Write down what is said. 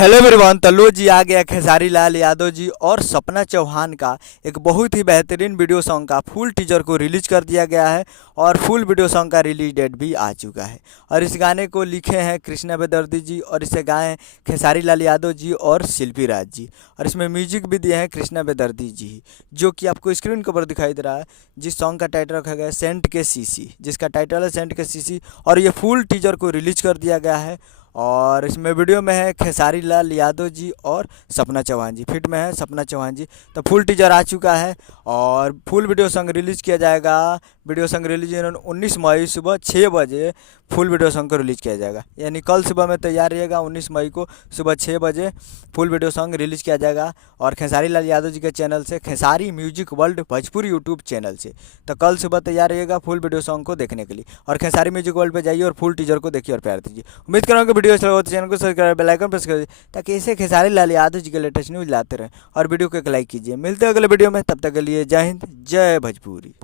Hello everyone. तो लो जी आ गया खेसारी लाल यादव जी और सपना चौहान का एक बहुत ही बेहतरीन वीडियो सॉन्ग का फुल टीजर को रिलीज कर दिया गया है और फुल वीडियो सॉन्ग का रिलीज डेट भी आ चुका है। और इस गाने को लिखे हैं कृष्णा बेदर्दी जी और इसे गाए हैं खेसारी लाल यादव जी और शिल्पी राज जी। और इसमें म्यूजिक भी दिए हैं कृष्णा बेदर्दी जी, जो कि आपको स्क्रीन के ऊपर दिखाई दे रहा है। जिस सॉन्ग का टाइटल रखा गया है सेंट के सीसी, जिसका टाइटल है सेंट के सीसी। और ये फुल टीजर को रिलीज कर दिया गया है और इसमें वीडियो में है खेसारी लाल यादव जी और सपना चौहान जी, फिट में है सपना चौहान जी। तो फुल टीजर आ चुका है और फुल वीडियो सॉन्ग रिलीज़ किया जाएगा। वीडियो सॉन्ग रिलीज 19 मई सुबह 6 बजे फुल वीडियो सॉन्ग को रिलीज़ किया जाएगा, यानी कल सुबह में तैयार रहिएगा। 19 मई को सुबह 6 बजे फुल वीडियो सॉन्ग रिलीज़ किया जाएगा और खेसारी लाल यादव जी के चैनल से, Khesari music world Bhojpuri YouTube channel से। तो कल सुबह तैयार रहिएगा फुल वीडियो सॉन्ग को देखने के लिए और खेसारी म्यूजिक वर्ल्ड पे जाइए और फुल टीजर को देखिए और प्यार दीजिए। उम्मीद करूँगा वीडियो अच्छा लगा तो चैनल को सब्सक्राइब, बेल आइकन प्रेस कर दीजिए ताकि ऐसे खेसारी लाल यादव जी के लेटेस्ट न्यूज़ लाते रहें। और वीडियो को एक लाइक कीजिए। मिलते हैं अगले वीडियो में, तब तक के लिए जय हिंद, जय भोजपुरी।